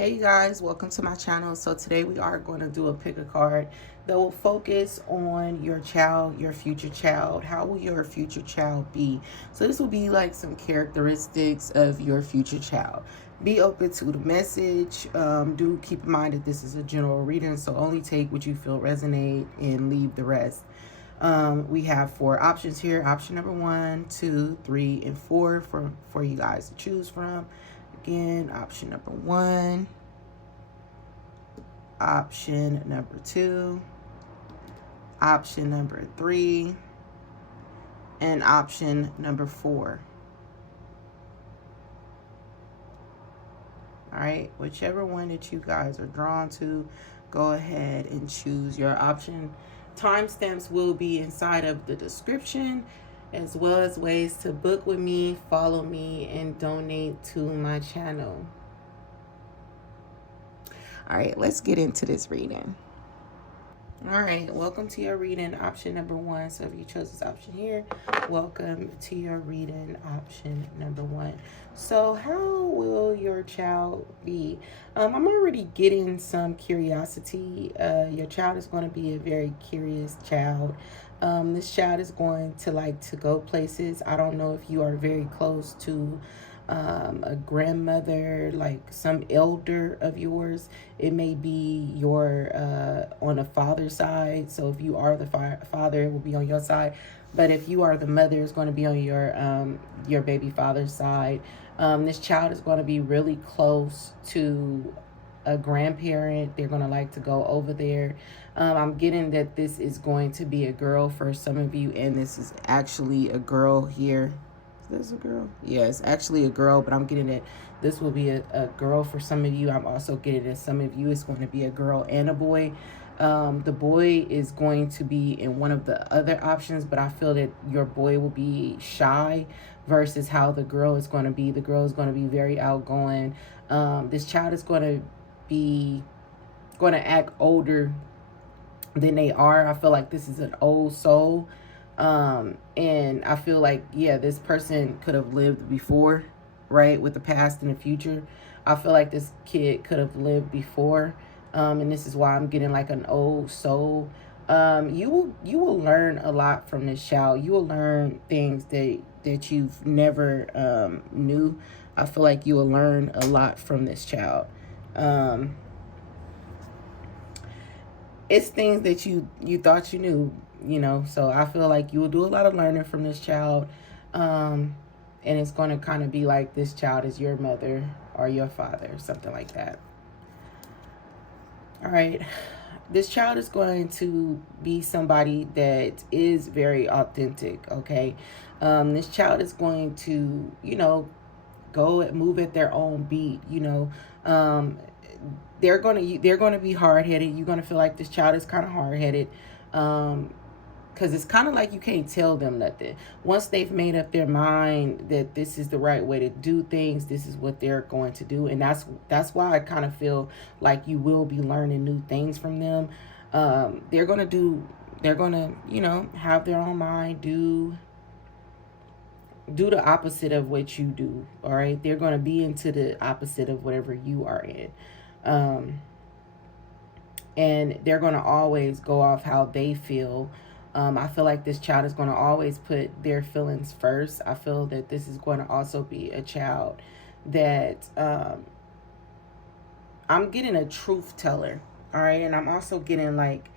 Hey guys, welcome to my channel. So today we are going to do a pick a card that will focus on your child, your future child. How will your future child be? So this will be like some characteristics of your future child. Be open to the message. Do keep in mind that this is a general reading, so only take what you feel resonate and leave the rest. We have 4 options here. Option number 1, 2, 3, and 4 for you guys to choose from. Again, option number 1, option number 2, option number 3, and option number 4. All right, whichever one that you guys are drawn to, go ahead and choose your option. Timestamps will be inside of the description, as well as ways to book with me, follow me, and donate to my channel. All right, let's get into this reading. All right, welcome to your reading, option number 1. So if you chose this option here, welcome to your reading, option number 1. So how will your child be? I'm already getting some curiosity. Your child is going to be a very curious child. This child is going to like to go places. I don't know if you are very close to a grandmother, like some elder of yours. It may be your on a father's side. So if you are the father, it will be on your side. But if you are the mother, it's going to be on your baby father's side. This child is going to be really close to a grandparent. They're going to like to go over there. I'm getting that this is going to be a girl for some of you, and this is actually a girl here. Is this a girl? Yeah, it's actually a girl, but I'm getting that this will be a girl for some of you. I'm also getting that some of you it's going to be a girl and a boy. The boy is going to be in one of the other options, but I feel that your boy will be shy versus how the girl is going to be. The girl is going to be very outgoing. This child is going to act older than they are. I feel like this is an old soul. And I feel like, yeah, this person could have lived before, right? With the past and the future. I feel like this kid could have lived before. And this is why I'm getting like an old soul. You will learn a lot from this child. You will learn things that you've never knew. I feel like you will learn a lot from this child. It's things that you thought you knew, so I feel like you will do a lot of learning from this child. And it's going to kind of be like this child is your mother or your father, something like that. All right. This child is going to be somebody that is very authentic, okay? This child is going to, go and move at their own beat, they're gonna be hard-headed. You're gonna feel like this child is kind of hard-headed, because it's kind of like you can't tell them nothing. Once they've made up their mind that this is the right way to do things, this is what they're going to do. And that's why I kind of feel like you will be learning new things from them. They're gonna have their own mind, do the opposite of what you do. All right, they're going to be into the opposite of whatever you are in. And they're going to always go off how they feel. I feel like this child is going to always put their feelings first. I feel that this is going to also be a child that I'm getting a truth teller. All right, and I'm also getting like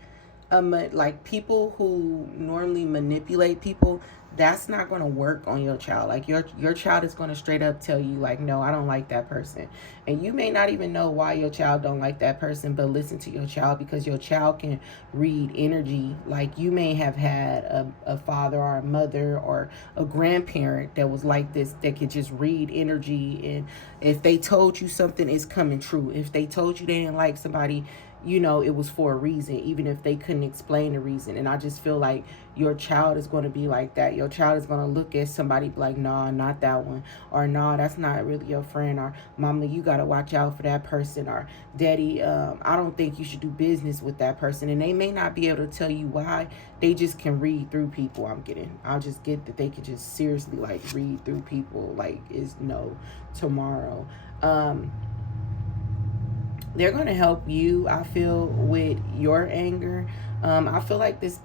people who normally manipulate people. That's not going to work on your child. Like your child is going to straight up tell you like, no, I don't like that person. And you may not even know why your child don't like that person, but listen to your child, because your child can read energy. Like you may have had a father or a mother or a grandparent that was like this, that could just read energy. And if they told you something, is coming true. If they told you they didn't like somebody, it was for a reason, even if they couldn't explain the reason. And I just feel like your child is going to be like that. Your child is going to look at somebody like, nah, not that one. Or nah, that's not really your friend. Or mama, you got to watch out for that person. Or daddy, I don't think you should do business with that person. And they may not be able to tell you why. They just can read through people. I'll just get that they can just seriously like read through people like is no tomorrow. they're going to help you, I feel, with your anger. I feel like this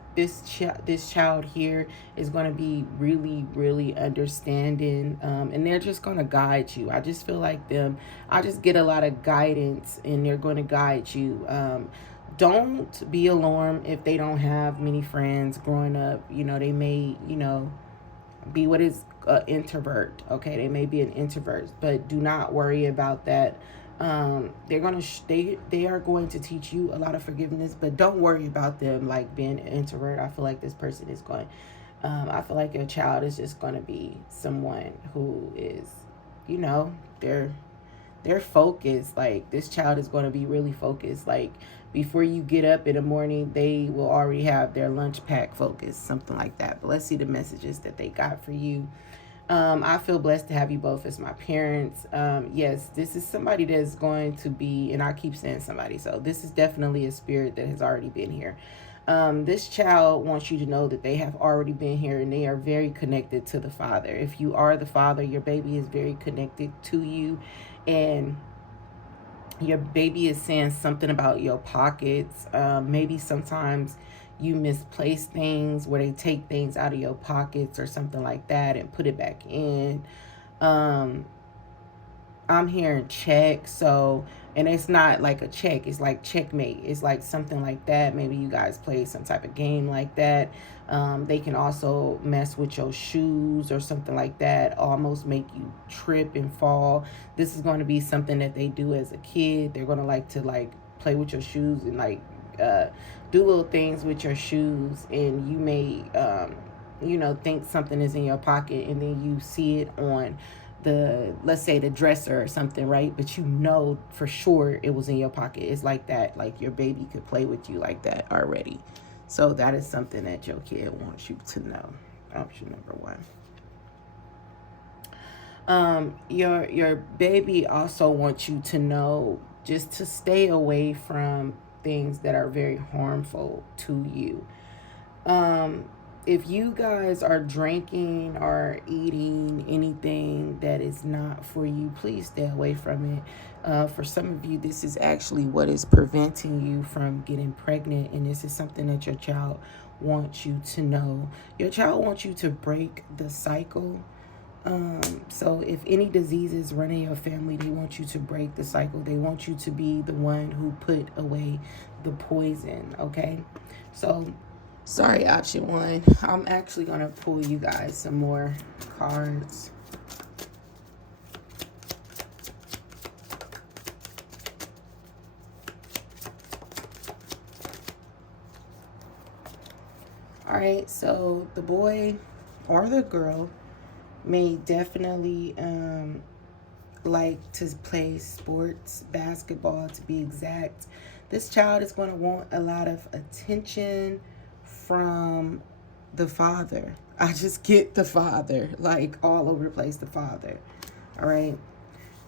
child here is going to be really, really understanding, and they're just going to guide you. I just feel like them. I just get a lot of guidance, and they're going to guide you. Don't be alarmed if they don't have many friends growing up. You know, they may, be what is an introvert. Okay, they may be an introvert, but do not worry about that. They are going to teach you a lot of forgiveness, but don't worry about them like being an introvert. I feel like this person is going. I feel like your child is just going to be someone who is, they're focused. Like, this child is going to be really focused. Like, before you get up in the morning, they will already have their lunch pack focused, something like that. But let's see the messages that they got for you. I feel blessed to have you both as my parents. Yes, this is somebody that's going to be, and I keep saying somebody, so this is definitely a spirit that has already been here. This child wants you to know that they have already been here and they are very connected to the Father. If you are the Father, your baby is very connected to you, and your baby is saying something about your pockets. Maybe sometimes you misplace things where they take things out of your pockets or something like that and put it back in. I'm hearing check, so, and it's not like a check, it's like checkmate. It's like something like that. Maybe you guys play some type of game like that. They can also mess with your shoes or something like that, almost make you trip and fall. This is going to be something that they do as a kid. They're going to like to play with your shoes and do little things with your shoes, and you may think something is in your pocket, and then you see it on let's say the dresser or something, right? But for sure it was in your pocket. It's like that, like your baby could play with you like that already. So that is something that your kid wants you to know. Option number one. Your baby also wants you to know just to stay away from things that are very harmful to you. If you guys are drinking or eating anything that is not for you, please stay away from it. For some of you, this is actually what is preventing you from getting pregnant, and this is something that your child wants you to know. Your child wants you to break the cycle. So if any diseases run in your family, they want you to break the cycle. They want you to be the one who put away the poison, okay? So, sorry, option one. I'm actually going to pull you guys some more cards. All right, so the boy or the girl may definitely like to play sports, basketball to be exact. This child is going to want a lot of attention from the father. I just get the father, like all over the place, the father. All right.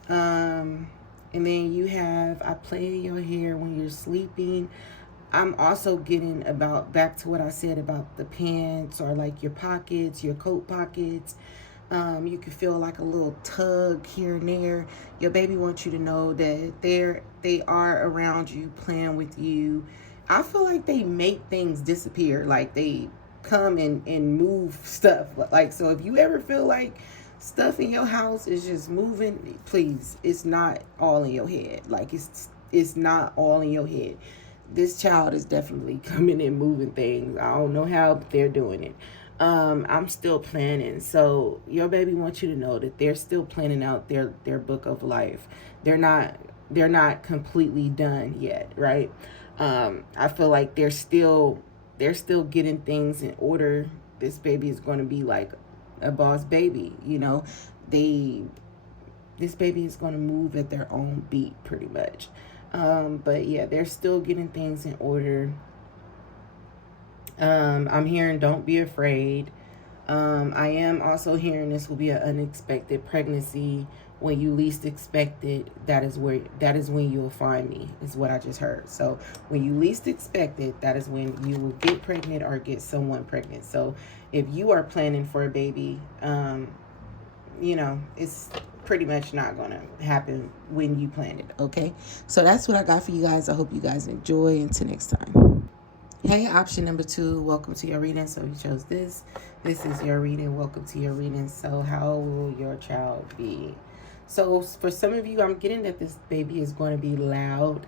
And then you have, I play in your hair when you're sleeping. I'm also getting back to what I said about the pants or like your pockets, your coat pockets. You can feel like a little tug here and there. Your baby wants you to know that they are around you, playing with you. I feel like they make things disappear. Like they come and move stuff. Like, so if you ever feel like stuff in your house is just moving, please, it's not all in your head. Like it's not all in your head. This child is definitely coming and moving things. I don't know how they're doing it. I'm still planning. So your baby wants you to know that they're still planning out their book of life. They're not completely done yet, right? I feel like they're still getting things in order. This baby is going to be like a boss baby, this baby is going to move at their own beat pretty much. But yeah, they're still getting things in order. I'm hearing don't be afraid. I am also hearing this will be an unexpected pregnancy. When you least expect it, that is when you'll find me, is what I just heard. So when you least expect it, that is when you will get pregnant or get someone pregnant. So if you are planning for a baby, it's pretty much not going to happen when you plan it. Okay, so that's what I got for you guys. I hope you guys enjoy. Until next time. Hey, option number 2, welcome to your reading. So you chose this is your reading. Welcome to your reading. So how will your child be? So for some of you, I'm getting that this baby is going to be loud.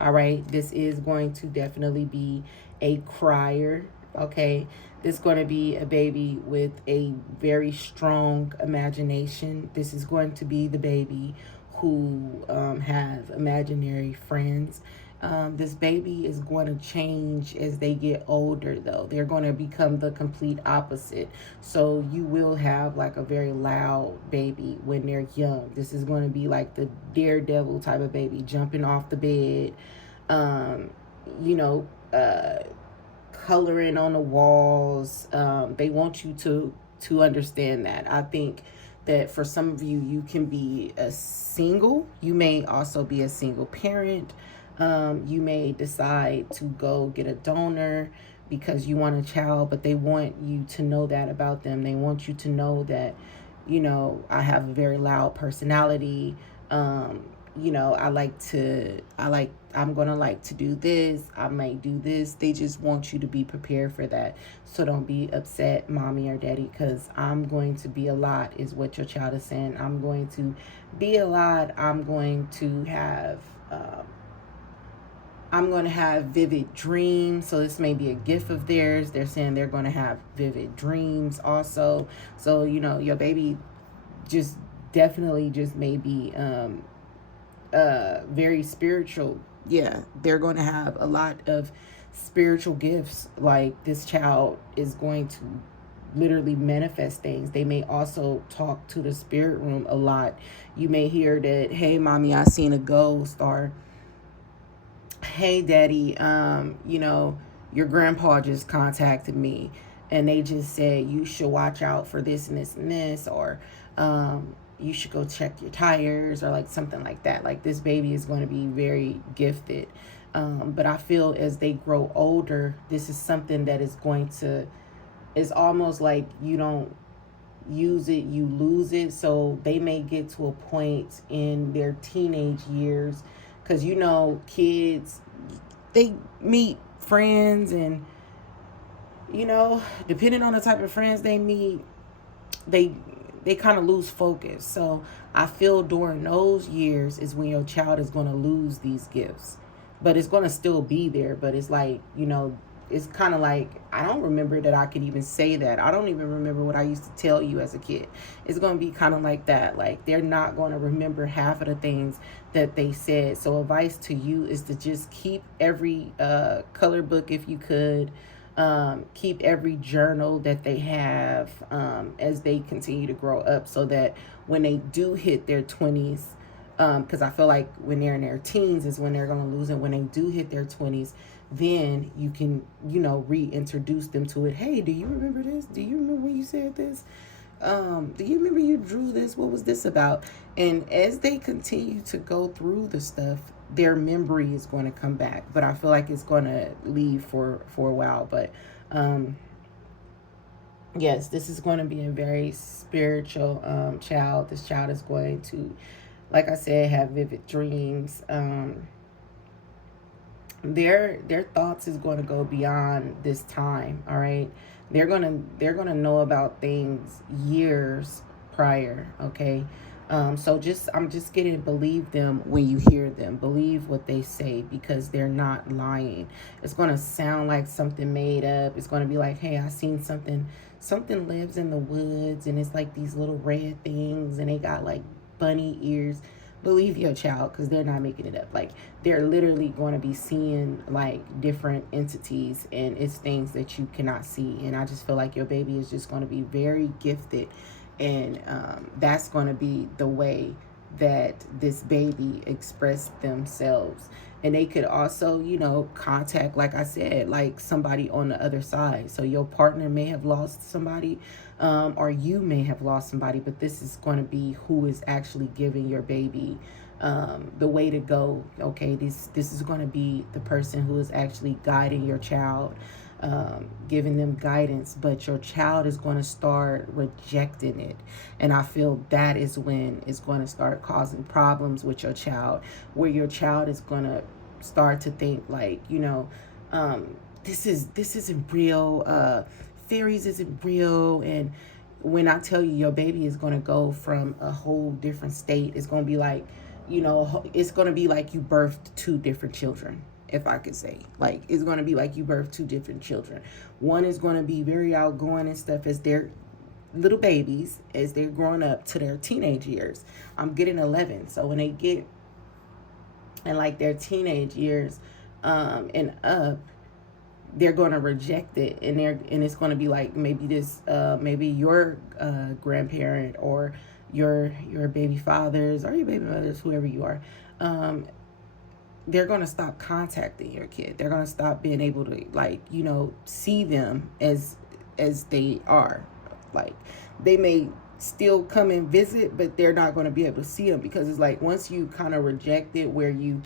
All right, this is going to definitely be a crier. Okay, this is going to be a baby with a very strong imagination. This is going to be the baby who have imaginary friends. This baby is going to change as they get older, though. They're going to become the complete opposite. So you will have like a very loud baby when they're young. This is going to be like the daredevil type of baby, jumping off the bed, you know, coloring on the walls. They want you to understand that. I think that for some of you, you can be a single. You may also be a single parent. You may decide to go get a donor because you want a child, but they want you to know that about them. They want you to know that, I have a very loud personality. I'm going to like to do this. I might do this. They just want you to be prepared for that. So don't be upset, mommy or daddy, because I'm going to be a lot is what your child is saying. I'm going to be a lot. I'm going to have vivid dreams. So this may be a gift of theirs. They're saying they're going to have vivid dreams also. So, your baby just definitely just may be very spiritual. Yeah, they're going to have a lot of spiritual gifts. Like this child is going to literally manifest things. They may also talk to the spirit room a lot. You may hear that, hey, mommy, I seen a ghost, or hey, daddy, your grandpa just contacted me and they just said you should watch out for this and this and this, or you should go check your tires, or like something like that. Like this baby is going to be very gifted. But I feel as they grow older, this is something that is almost like you don't use it, you lose it. So they may get to a point in their teenage years, because kids, they meet friends, and depending on the type of friends they meet, they kind of lose focus. So I feel during those years is when your child is going to lose these gifts, but it's going to still be there. But it's like, it's kind of like, I don't remember that I could even say that. I don't even remember what I used to tell you as a kid. It's going to be kind of like that. Like they're not going to remember half of the things that they said. So advice to you is to just keep every color book if you could. Keep every journal that they have as they continue to grow up, so that when they do hit their 20s, because I feel like when they're in their teens is when they're going to lose it. When they do hit their 20s, then you can, reintroduce them to it. Hey, do you remember this? Do you remember when you said this? Do you remember you drew this? What was this about? And as they continue to go through the stuff, their memory is going to come back. But I feel like it's going to leave for a while. But yes, this is going to be a very spiritual child. This child is going to, like I said, have vivid dreams. Their thoughts is going to go beyond this time. All right, they're gonna know about things years prior. Okay, so I'm just getting, believe them when you hear them. Believe what they say, because they're not lying. It's going to sound like something made up. It's going to be like, hey, I seen something lives in the woods, and it's like these little red things, and they got like bunny ears. Believe your child, because they're not making it up. Like they're literally going to be seeing like different entities, and it's things that you cannot see. And I just feel like your baby is just going to be very gifted, and that's going to be the way that this baby express themselves. And they could also, contact, like I said, like somebody on the other side. So your partner may have lost somebody, or you may have lost somebody, but this is going to be who is actually giving your baby the way to go. Okay, this is going to be the person who is actually guiding your child. giving them guidance, but your child is going to start rejecting it. And I feel that is when it's going to start causing problems with your child, where your child is going to start to think like, this isn't real. Fairies isn't real. And when I tell you, your baby is going to go from a whole different state, it's going to be like, it's going to be like you birthed two different children, if I could say. Like, it's going to be like you birthed two different children. One is going to be very outgoing and stuff as they're little babies, as they're growing up to their teenage years. I'm getting 11. So when they get in like their teenage years and up, they're going to reject it, and it's going to be like maybe your grandparent or your baby fathers or your baby mothers, whoever you are, they're going to stop contacting your kid. They're going to stop being able to see them as they are. Like, they may still come and visit, but they're not going to be able to see them, because it's like once you kind of reject it, where you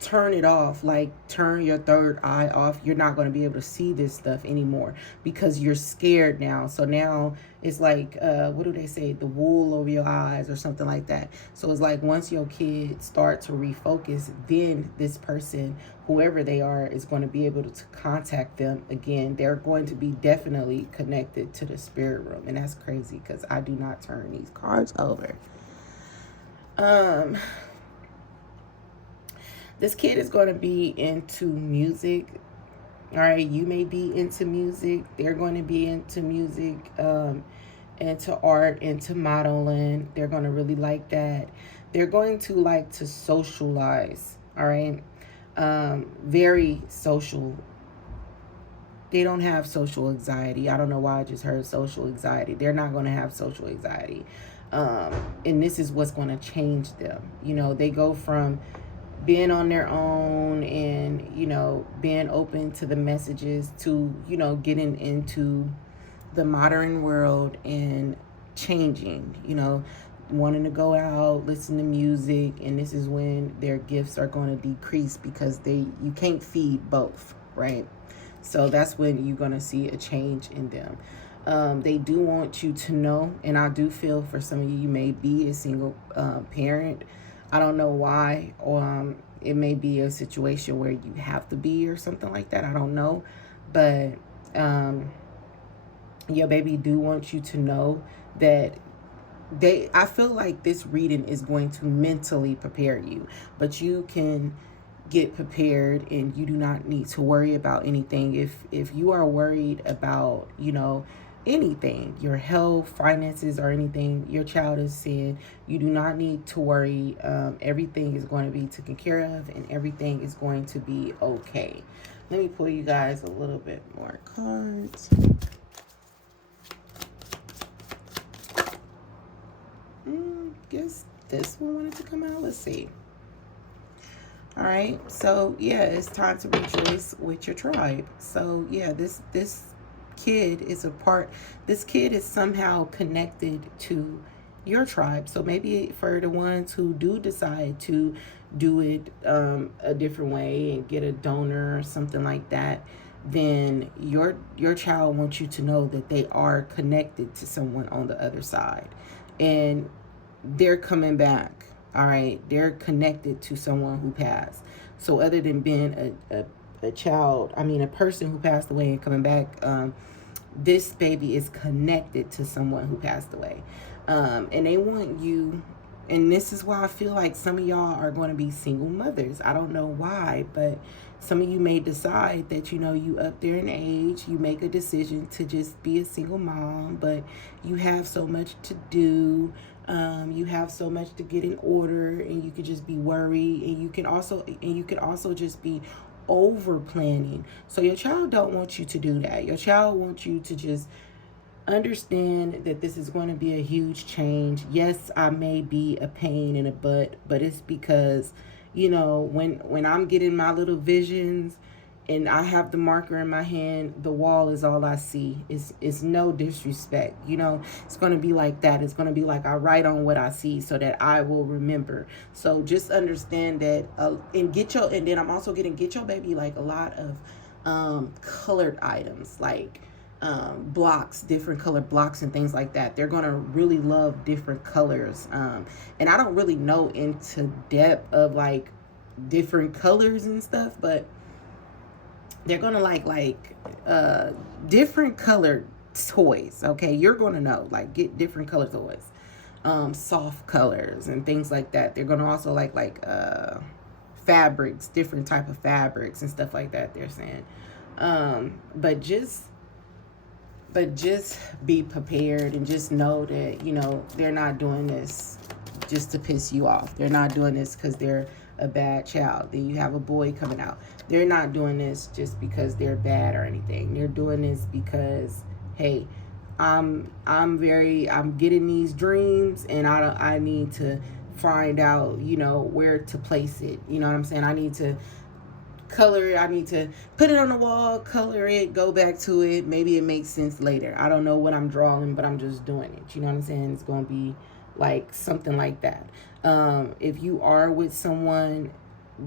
turn it off, like turn your third eye off, you're not going to be able to see this stuff anymore because you're scared now. So now it's like, what do they say? The wool over your eyes or something like that. So it's like once your kids start to refocus, then this person, whoever they are, is going to be able to contact them again. They're going to be definitely connected to the spirit room. And that's crazy because I do not turn these cards over. This kid is going to be into music. All right, you may be into music. They're going to be into music, into art, into modeling. They're going to really like that. They're going to like to socialize. All right, very social. They don't have social anxiety. I don't know why I just heard social anxiety. They're not going to have social anxiety. And this is what's going to change them. They go from being on their own and, being open to the messages to, getting into the modern world and changing, wanting to go out, listen to music. And this is when their gifts are going to decrease because you can't feed both, right? So that's when you're going to see a change in them. They do want you to know, and I do feel for some of you may be a single parent. I don't know why. It may be a situation where you have to be or something like that. I don't know. But your baby do want you to know that I feel like this reading is going to mentally prepare you. But you can get prepared and you do not need to worry about anything. If you are worried about, anything, your health, finances, or anything, your child is saying you do not need to worry. Everything is going to be taken care of and everything is going to be okay. Let me pull you guys a little bit more cards. Guess this one wanted to come out. Let's see. All right, so yeah, it's time to rejoice with your tribe. So yeah, this kid is this kid is somehow connected to your tribe. So maybe for the ones who do decide to do it a different way and get a donor or something like that, then your child wants you to know that they are connected to someone on the other side, and they're coming back. All right, they're connected to someone who passed. So other than being a child, a person who passed away and coming back, this baby is connected to someone who passed away. And they want you, and this is why I feel like some of y'all are going to be single mothers. I don't know why, but some of you may decide that, you up there in age, you make a decision to just be a single mom, but you have so much to do. You have so much to get in order, and you could just be worried, and you can also just be over planning. So your child don't want you to do that. Your child wants you to just understand that this is going to be a huge change. Yes, I may be a pain in the butt, but it's because, when I'm getting my little visions and I have the marker in my hand, the wall is all I see. It's no disrespect. It's going to be like that. It's going to be like I write on what I see so that I will remember. So just understand that and then I'm also getting, get your baby like a lot of colored items, like blocks, different colored blocks and things like that. They're going to really love different colors. And I don't really know into depth of like different colors and stuff, but they're going to like different colored toys. Okay. You're going to know, like, get different color toys, soft colors and things like that. They're going to also like fabrics, different type of fabrics and stuff like that, they're saying. But just be prepared and just know that, you know, they're not doing this just to piss you off. They're not doing this because they're a bad child. Then you have a boy coming out. They're not doing this just because they're bad or anything. They're doing this because, hey, I'm getting these dreams, and I need to find out, you know, where to place it. You know what I'm saying? I need to color it. I need to put it on the wall, color it, go back to it. Maybe it makes sense later. I don't know what I'm drawing, but I'm just doing it. You know what I'm saying? It's going to be like something like that. If you are with someone,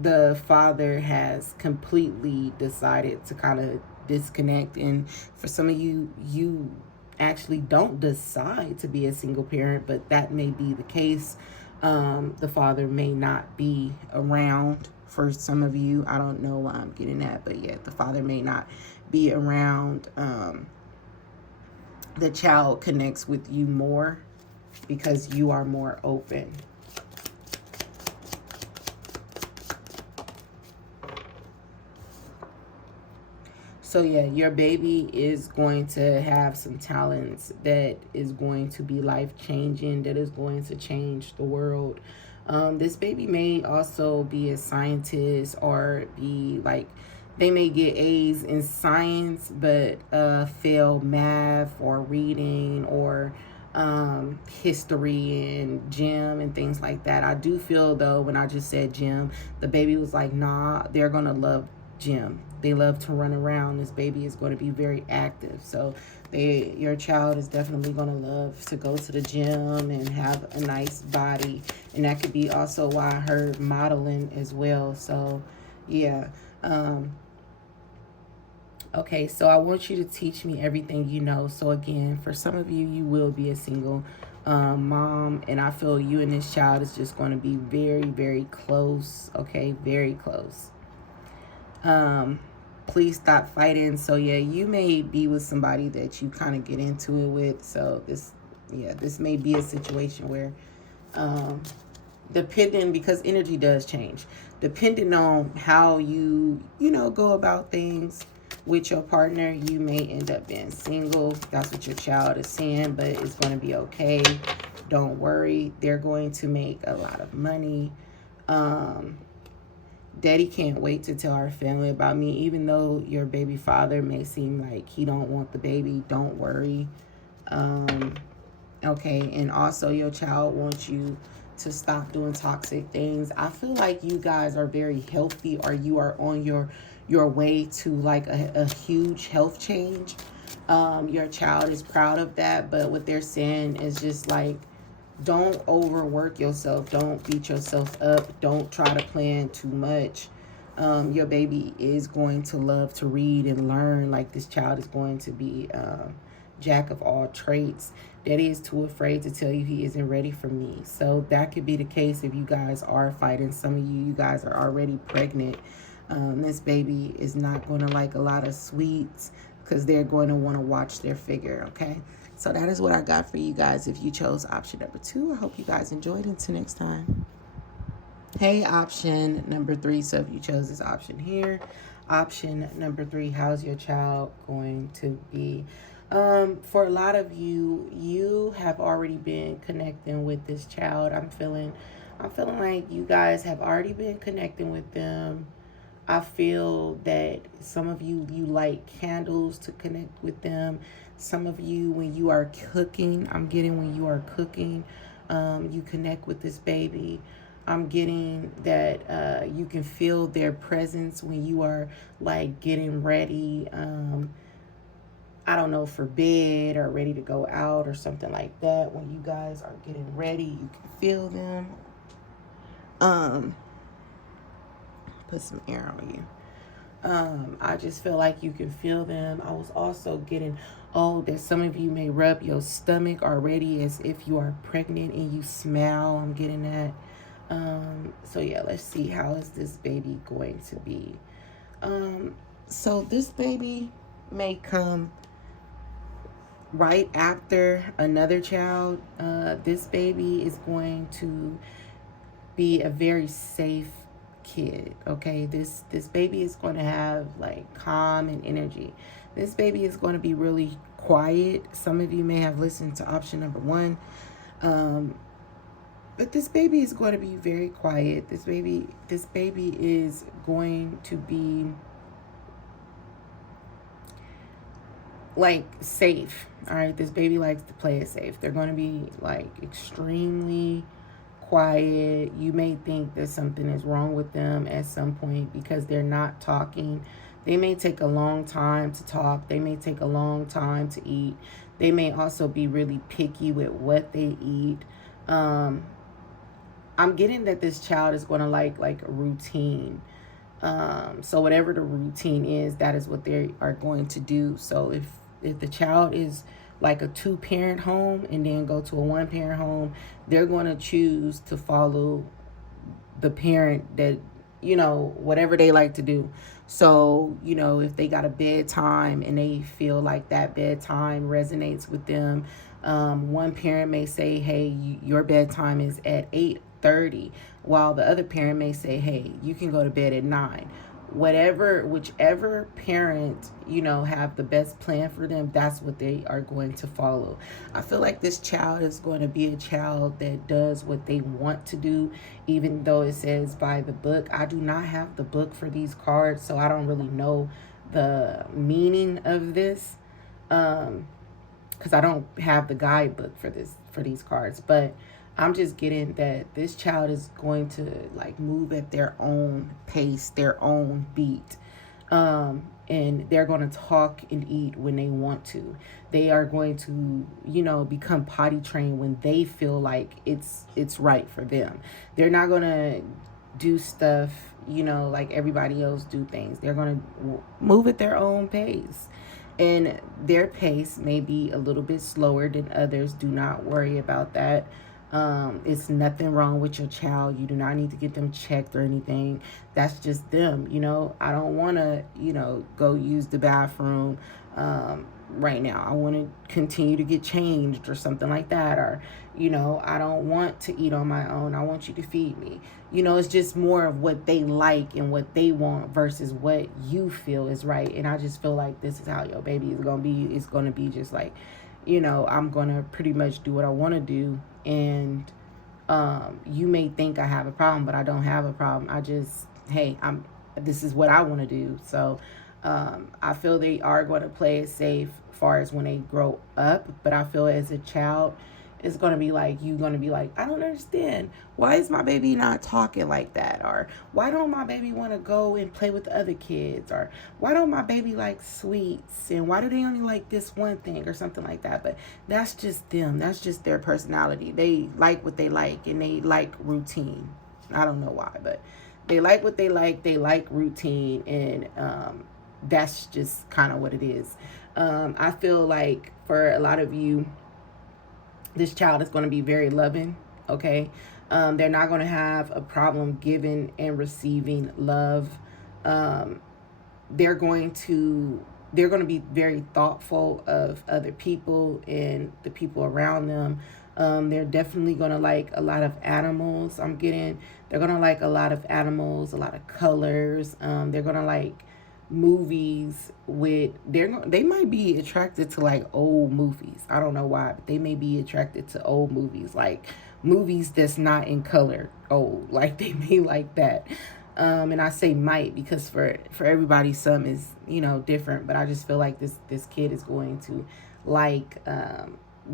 the father has completely decided to kind of disconnect. And for some of you, you actually don't decide to be a single parent, but that may be the case. The father may not be around for some of you. I don't know why I'm getting that, but yeah, the father may not be around. The child connects with you more because you are more open. So yeah, your baby is going to have some talents that is going to be life-changing, that is going to change the world. This baby may also be a scientist, or be like, they may get A's in science but fail math or reading or history and gym and things like that. I do feel, though, when I just said gym, the baby was like, nah, they're gonna love gym. They love to run around. This baby is going to be very active. So your child is definitely going to love to go to the gym and have a nice body. And that could be also why I heard modeling as well. So yeah. Okay, so I want you to teach me everything you know. So again, for some of you, you will be a single mom, and I feel you and this child is just going to be very, very close. Okay, very close. Please stop fighting. So yeah, you may be with somebody that you kind of get into it with. So this may be a situation where, depending, because energy does change, depending on how you go about things with your partner, you may end up being single. That's what your child is saying, but it's going to be okay. Don't worry. They're going to make a lot of money. Daddy can't wait to tell our family about me. Even though your baby father may seem like he don't want the baby, don't worry. Okay, and also your child wants you to stop doing toxic things. I feel like you guys are very healthy, or you are on your way to like a huge health change. Your child is proud of that, but what they're saying is just like, don't overwork yourself. Don't beat yourself up. Don't try to plan too much. Your baby is going to love to read and learn. Like, this child is going to be jack of all trades. Daddy is too afraid to tell you he isn't ready for me. So that could be the case if you guys are fighting. Some of you guys are already pregnant. This baby is not going to like a lot of sweets because they're going to want to watch their figure, okay? So that is what I got for you guys if you chose option number 2. I hope you guys enjoyed. Until next time. Hey, option number 3. So if you chose this option here, option number 3, how's your child going to be? For a lot of you, you have already been connecting with this child. I'm feeling like you guys have already been connecting with them. I feel that some of you light candles to connect with them. Some of you, when you are cooking, I'm getting when you are cooking, you connect with this baby. I'm getting that you can feel their presence when you are like getting ready, I don't know, for bed or ready to go out or something like that. When you guys are getting ready, you can feel them. Put some air on you. I just feel like you can feel them. I was also getting, oh, that some of you may rub your stomach already as if you are pregnant and you smell. I'm getting that. So yeah, let's see, how is this baby going to be? So this baby may come right after another child. This baby is going to be a very safe kid. Okay, this baby is going to have like calm and energy. This baby is going to be really quiet. Some of you may have listened to option number one, but this baby is going to be very quiet. This baby is going to be like safe. All right, this baby likes to play it safe. They're going to be like extremely quiet. You may think that something is wrong with them at some point because they're not talking. They may take a long time to talk. They may take a long time to eat. They may also be really picky with what they eat. I'm getting that this child is going to like a routine. So whatever the routine is, that is what they are going to do. So if the child is like a 2-parent home and then go to a 1-parent home, they're going to choose to follow the parent that, whatever they like to do. So, if they got a bedtime and they feel like that bedtime resonates with them, one parent may say, hey, your bedtime is at 8:30, while the other parent may say, hey, you can go to bed at 9. Whichever parent, have the best plan for them, that's what they are going to follow. I feel like this child is going to be a child that does what they want to do, even though it says by the book. I do not have the book for these cards, so I don't really know the meaning of this, because I don't have the guidebook for these cards. But I'm just getting that this child is going to like move at their own pace, their own beat. And they're going to talk and eat when they want to. They are going to, become potty trained when they feel like it's right for them. They're not going to do stuff, like everybody else do things. They're going to move at their own pace. And their pace may be a little bit slower than others. Do not worry about that. It's nothing wrong with your child. You do not need to get them checked or anything. That's just them. I don't want to, go use the bathroom right now. I want to continue to get changed or something like that. Or, I don't want to eat on my own. I want you to feed me. It's just more of what they like and what they want versus what you feel is right. And I just feel like this is how your baby is going to be. It's going to be just like, I'm going to pretty much do what I want to do. And you may think I have a problem, but I don't have a problem. I just, hey, this is what I want to do. So I feel they are going to play it safe as far as when they grow up. But I feel as a child, it's going to be like, you're going to be like, I don't understand. Why is my baby not talking like that? Or why don't my baby want to go and play with the other kids? Or why don't my baby like sweets? And why do they only like this one thing or something like that? But that's just them. That's just their personality. They like what they like, and they like routine. I don't know why, but they like what they like. They like routine, and that's just kind of what it is. I feel like for a lot of you, this child is going to be very loving, okay? They're not going to have a problem giving and receiving love. They're going to be very thoughtful of other people and the people around them. They're definitely going to like a lot of animals. They're going to like a lot of animals, a lot of colors. They're going to like movies they might be attracted to like old movies. I don't know why, but they may be attracted to old movies, like movies that's not in color old. Like they may like that. And I say might because for everybody some is, different, but I just feel like this kid is going to like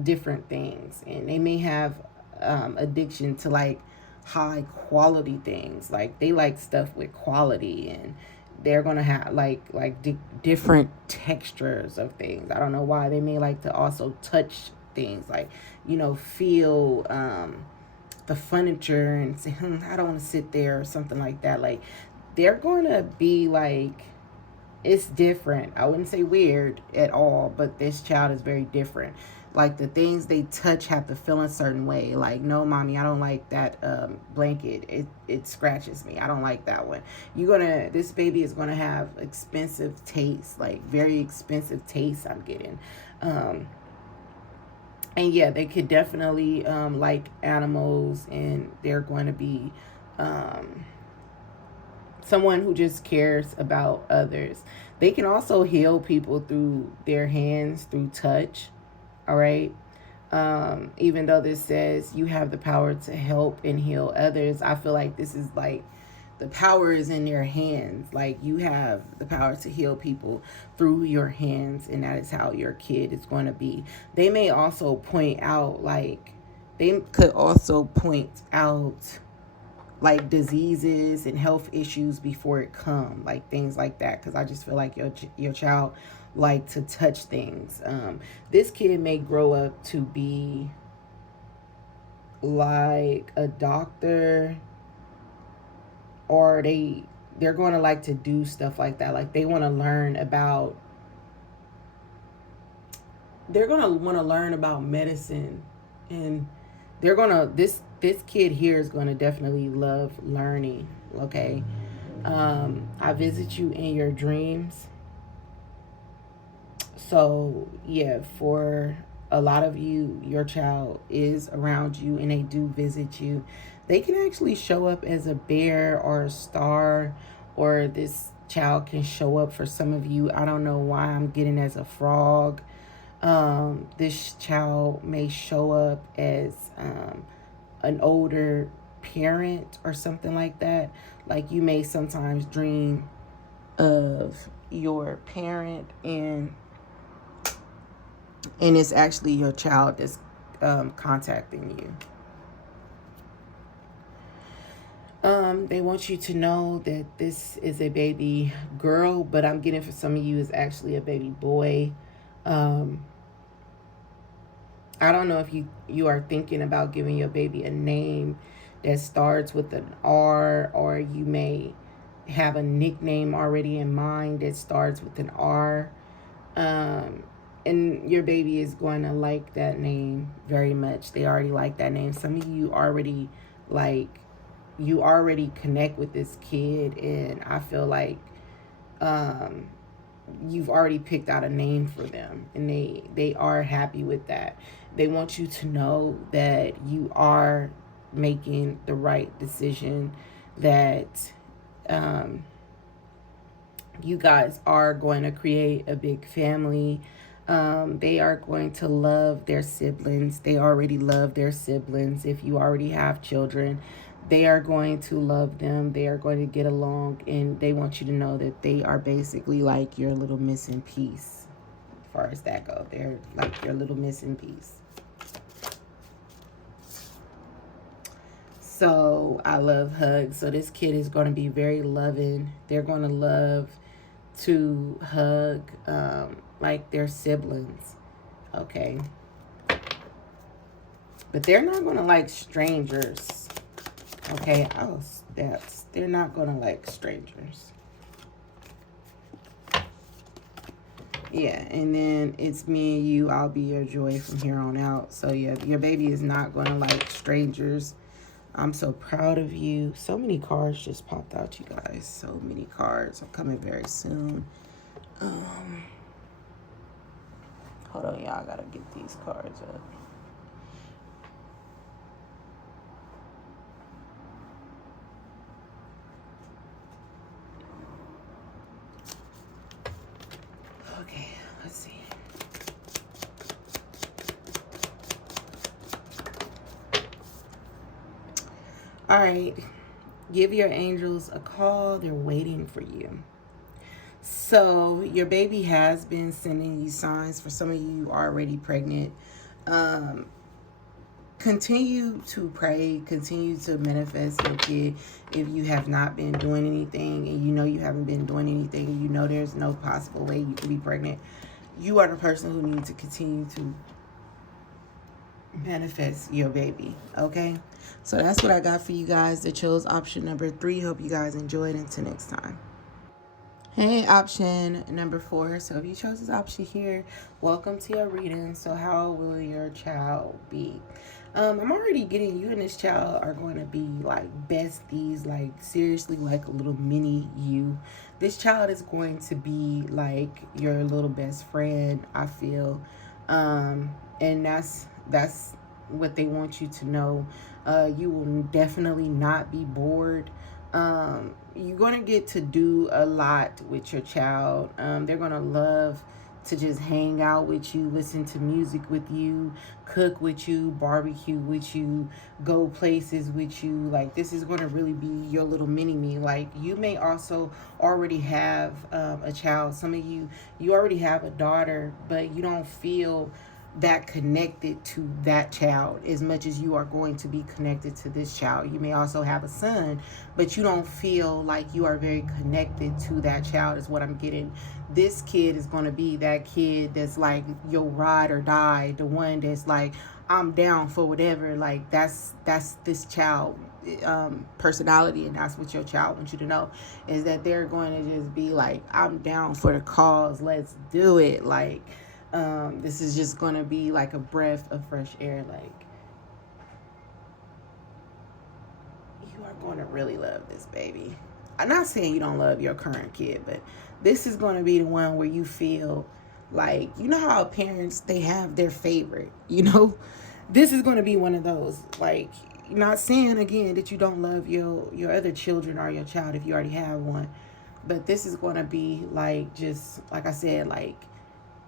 different things, and they may have addiction to like high quality things. Like they like stuff with quality, and they're gonna have like different textures of things. I don't know why. They may like to also touch things, like feel the furniture and say, I don't want to sit there or something like that. Like they're gonna be like it's different. I wouldn't say weird at all, but this child is very different. Like the things they touch have to feel a certain way. Like, no, mommy, I don't like that blanket. It scratches me. I don't like that one. This baby is gonna have expensive taste, like very expensive taste. I'm getting, and yeah, they could definitely like animals, and they're going to be someone who just cares about others. They can also heal people through their hands, through touch. All right. Even though this says you have the power to help and heal others, I feel like this is like the power is in your hands. Like you have the power to heal people through your hands, and that is how your kid is going to be. They may also point out, like, they could also point out like diseases and health issues before it come, like things like that, because I just feel like your child like to touch things. This kid may grow up to be like a doctor, or they're going to like to do stuff like that. Like they want to learn about, they're going to want to learn about medicine, and they're going to, this kid here is going to definitely love learning. Okay. I visit you in your dreams. So yeah, for a lot of you, your child is around you and they do visit you. They can actually show up as a bear or a star, or this child can show up for some of you. I don't know why I'm getting as a frog. This child may show up as an older parent or something like that. Like you may sometimes dream of your parent, and it's actually your child that's contacting you. They want you to know that this is a baby girl, but I'm getting for some of you is actually a baby boy. I don't know if you are thinking about giving your baby a name that starts with an R, or you may have a nickname already in mind that starts with an R. And your baby is going to like that name very much. They already like that name. Some of you already connect with this kid, and I feel like you've already picked out a name for them, and they are happy with that. They want you to know that you are making the right decision, that you guys are going to create a big family. They are going to love their siblings. They already love their siblings. If you already have children, they are going to love them. They are going to get along, and they want you to know that they are basically like your little missing piece. As far as that goes, they're like your little missing piece. So I love hugs. So this kid is going to be very loving. They're going to love to hug like their siblings. Okay. But they're not going to like strangers. Okay. Oh, steps. They're not going to like strangers. Yeah. And then it's me and you. I'll be your joy from here on out. So yeah, your baby is not going to like strangers. I'm so proud of you. So many cards just popped out, you guys. So many cards are coming very soon. Hold on, y'all. I gotta get these cards up. Okay, let's see. All right. Give your angels a call. They're waiting for you. So your baby has been sending you signs. For some of you already pregnant. Continue to pray. Continue to manifest your kid. If you have not been doing anything, and you know you haven't been doing anything, and you know there's no possible way you can be pregnant, you are the person who needs to continue to manifest your baby. Okay, so that's what I got for you guys that chose option number 3. Hope you guys enjoyed. Until next time. Hey, option number 4. So if you chose this option here, welcome to your reading. So how will your child be? I'm already getting you and this child are going to be like besties, like seriously, like a little mini you. This child is going to be like your little best friend, I feel. And that's what they want you to know. You will definitely not be bored. You're going to get to do a lot with your child. They're going to love to just hang out with you, listen to music with you, cook with you, barbecue with you, go places with you. Like, this is going to really be your little mini me. Like, you may also already have a child. Some of you already have a daughter, but you don't feel that connected to that child as much as you are going to be connected to this child. You may also have a son, but you don't feel like you are very connected to that child, is what I'm getting. This kid is going to be that kid that's like your ride or die, the one that's like, I'm down for whatever. Like, that's this child personality, and that's what your child wants you to know, is that they're going to just be like, I'm down for the cause, let's do it. Like, this is just going to be like a breath of fresh air. Like, you are going to really love this baby. I'm not saying you don't love your current kid, but this is going to be the one where you feel like, you know how parents, they have their favorite, this is going to be one of those. Like, not saying again that you don't love your other children or your child if you already have one, but this is going to be like, just like I said, like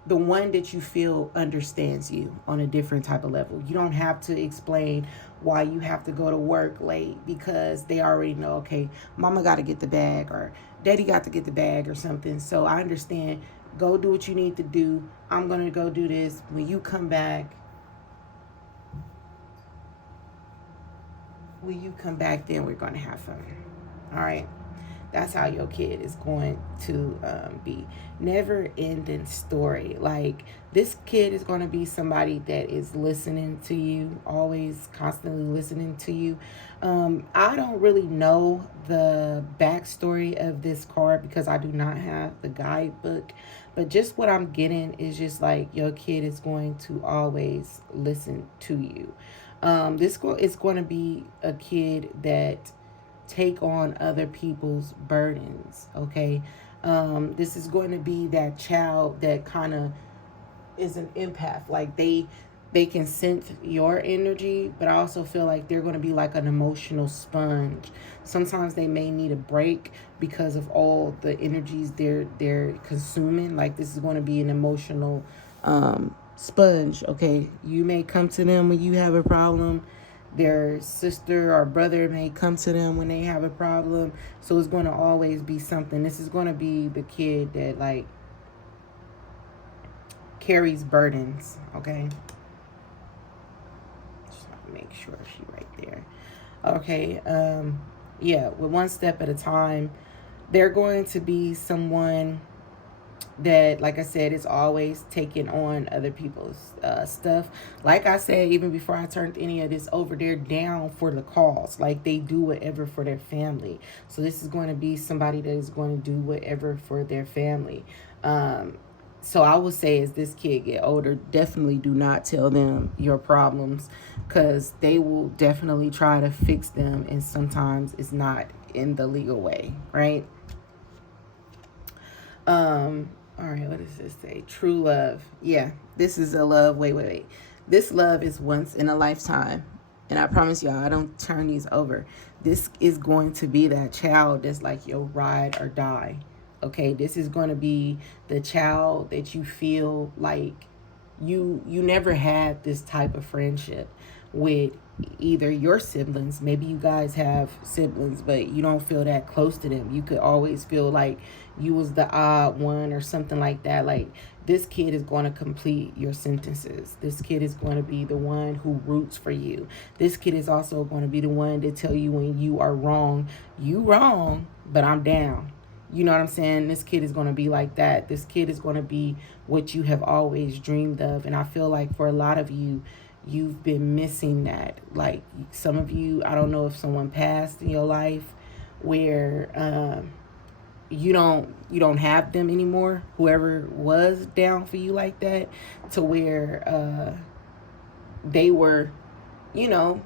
the one that you feel understands you on a different type of level. You don't have to explain why you have to go to work late, because they already know, okay, mama got to get the bag, or daddy got to get the bag or something. So I understand. Go do what you need to do. I'm going to go do this. When you come back, then we're going to have fun. All right. That's how your kid is going to be. Never ending story. Like, this kid is going to be somebody that is listening to you, always constantly listening to you. I don't really know the backstory of this card because I do not have the guidebook. But just what I'm getting is just like, your kid is going to always listen to you. This is going to be a kid that take on other people's burdens. Okay. This is going to be that child that kind of is an empath. Like, they can sense your energy, but I also feel like they're going to be like an emotional sponge. Sometimes they may need a break because of all the energies they're consuming. Like, this is going to be an emotional sponge. Okay. You may come to them when you have a problem. Their sister or brother may come to them when they have a problem. So it's going to always be something. This is going to be the kid that, like, carries burdens. Okay. Just want to make sure she right there. Okay. Yeah. With one step at a time, they're going to be someone that, like I said, is always taking on other people's stuff. Like I said, even before I turned any of this over, they're down for the cause. Like, they do whatever for their family. So this is going to be somebody that is going to do whatever for their family. So I would say, as this kid get older, definitely do not tell them your problems, because they will definitely try to fix them, and sometimes it's not in the legal way, right? All right, what does this say? True love. Yeah, this is a love. Wait. This love is once in a lifetime. And I promise y'all, I don't turn these over. This is going to be that child that's like your ride or die. Okay, this is going to be the child that you feel like you never had this type of friendship with either your siblings. Maybe you guys have siblings, but you don't feel that close to them. You could always feel like you was the odd one or something like that. Like, this kid is going to complete your sentences. This kid is going to be the one who roots for you. This kid is also going to be the one to tell you when you are wrong. You wrong, but I'm down. You know what I'm saying? This kid is going to be like that. This kid is going to be what you have always dreamed of. And I feel like for a lot of you, you've been missing that. Like, some of you, I don't know if someone passed in your life where you don't have them anymore, whoever was down for you like that, to where they were, you know,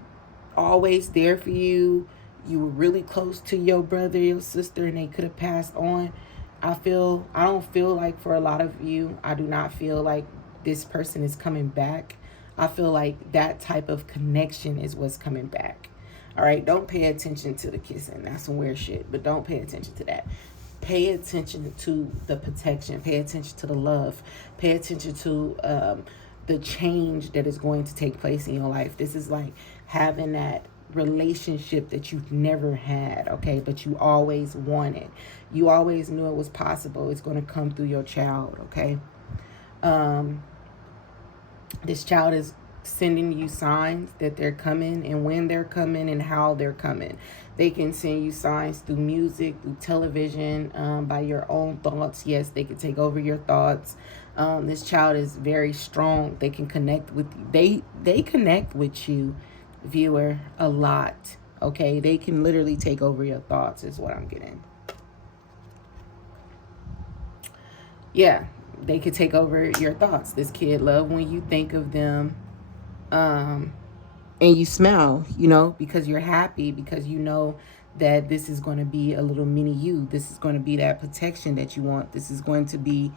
always there for you. You were really close to your brother, your sister, and they could have passed on. I don't feel like, for a lot of you, I do not feel like this person is coming back. I feel like that type of connection is what's coming back. All right, don't pay attention to the kissing. That's some weird shit, but don't pay attention to that. Pay attention to the protection. Pay attention to the love. Pay attention to the change that is going to take place in your life. This is like having that relationship that you've never had, okay, but you always wanted. You always knew it was possible. It's going to come through your child, okay? This child is sending you signs that they're coming, and when they're coming and how they're coming. They can send you signs through music, through television, by your own thoughts. Yes, they can take over your thoughts. This child is very strong. They can connect with you. They connect with you, viewer, a lot. Okay, they can literally take over your thoughts is what I'm getting. Yeah, they could take over your thoughts. This kid love when you think of them, and you smile, you know, because you're happy, because you know that this is going to be a little mini you. This is going to be that protection that you want. This is going to be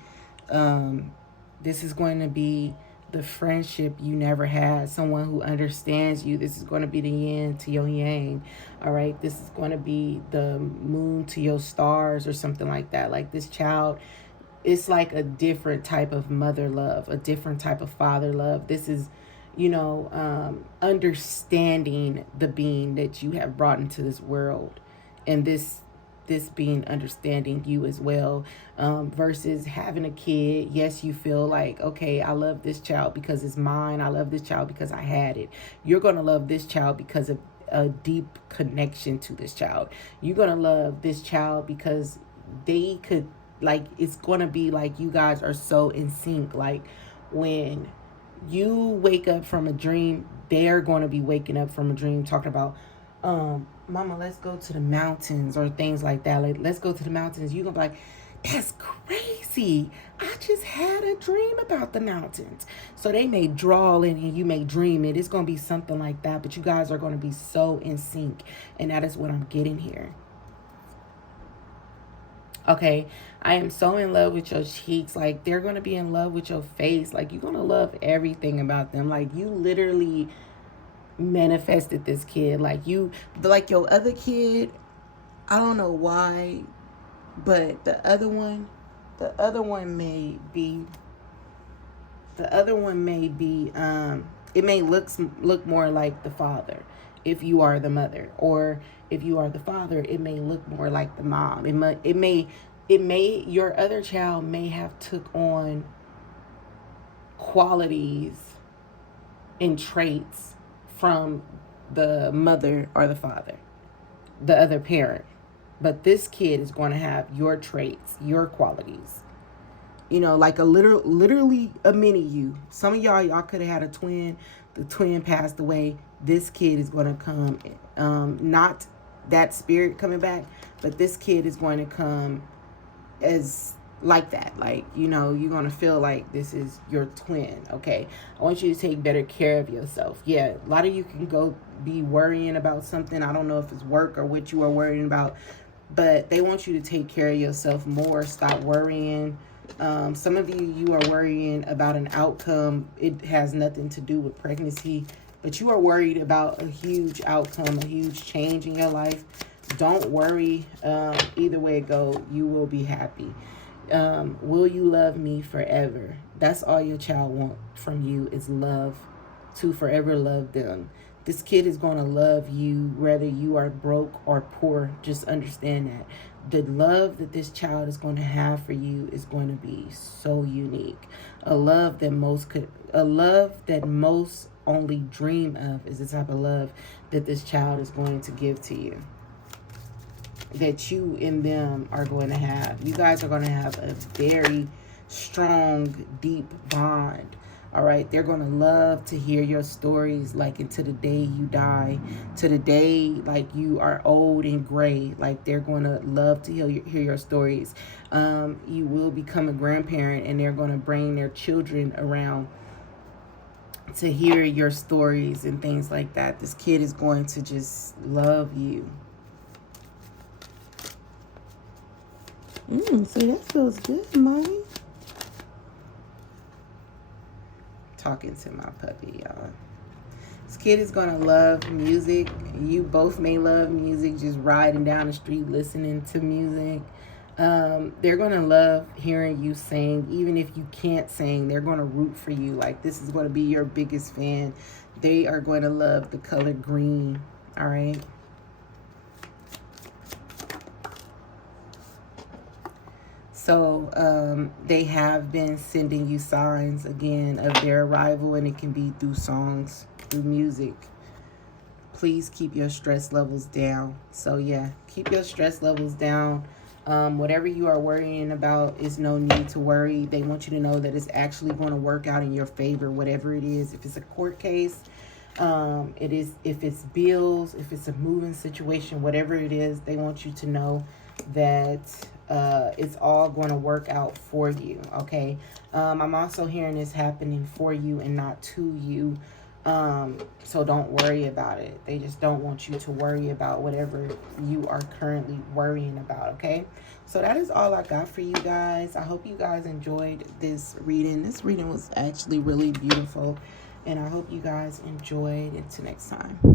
the friendship you never had, someone who understands you. This is going to be the yin to your yang. All right, this is going to be the moon to your stars, or something like that. Like, this child, it's like a different type of mother love, a different type of father love. This is, you know, understanding the being that you have brought into this world, and this being understanding you as well, versus having a kid. Yes, you feel like, okay, I love this child because it's mine. I love this child because I had it. You're going to love this child because of a deep connection to this child. You're going to love this child because they could, like, it's going to be like you guys are so in sync. Like, when you wake up from a dream, they're going to be waking up from a dream talking about, mama, let's go to the mountains, or things like that. Like, let's go to the mountains. You're going to be like, that's crazy. I just had a dream about the mountains. So they may draw in and you may dream it. It's going to be something like that. But you guys are going to be so in sync. And that is what I'm getting here. Okay, I am so in love with your cheeks. Like, they're going to be in love with your face. Like, you're going to love everything about them. Like, you literally manifested this kid. Like, your other kid, I don't know why, but the other one may be, it may look more like the father if you are the mother, or if you are the father, it may look more like the mom. It may your other child may have took on qualities and traits from the mother or the father, the other parent. But this kid is going to have your traits, your qualities. You know, like literally a mini you. Some of y'all could have had a twin. The twin passed away. This kid is going to come, not that spirit coming back, but this kid is going to come as like that. Like, you know, you're going to feel like this is your twin, okay? I want you to take better care of yourself. Yeah, a lot of you can go be worrying about something. I don't know if it's work or what you are worrying about, but they want you to take care of yourself more. Stop worrying. Some of you are worrying about an outcome. It has nothing to do with pregnancy, but you are worried about a huge outcome, a huge change in your life. Don't worry. Either way it go, you will be happy. Will you love me forever? That's all your child wants from you, is love, to forever love them. This kid is going to love you whether you are broke or poor. Just understand that. The love that this child is going to have for you is going to be so unique. A love that most only dream of is the type of love that this child is going to give to you, that you and them are going to have. You guys are going to have a very strong, deep bond. All right, they're going to love to hear your stories, like into the day you die, to the day like you are old and gray. Like they're going to love to hear your stories. You will become a grandparent, and they're going to bring their children around to hear your stories and things like that. This kid is going to just love you. See, that feels good, mommy. Talking to my puppy, y'all. This kid is going to love music. You both may love music, just riding down the street listening to music. They're going to love hearing you sing. Even if you can't sing, they're going to root for you. Like, this is going to be your biggest fan. They are going to love the color green. All right. So they have been sending you signs again of their arrival, and it can be through songs, through music. Please keep your stress levels down. So yeah, keep your stress levels down. Whatever you are worrying about is no need to worry. They want you to know that it's actually going to work out in your favor, whatever it is. If it's a court case, it is. If it's bills, if it's a moving situation, whatever it is, they want you to know that it's all going to work out for you. Okay. I'm also hearing this happening for you and not to you. So don't worry about it. They just don't want you to worry about whatever you are currently worrying about. Okay. So that is all I got for you guys. I hope you guys enjoyed this reading. This reading was actually really beautiful, and I hope you guys enjoyed. Until next time.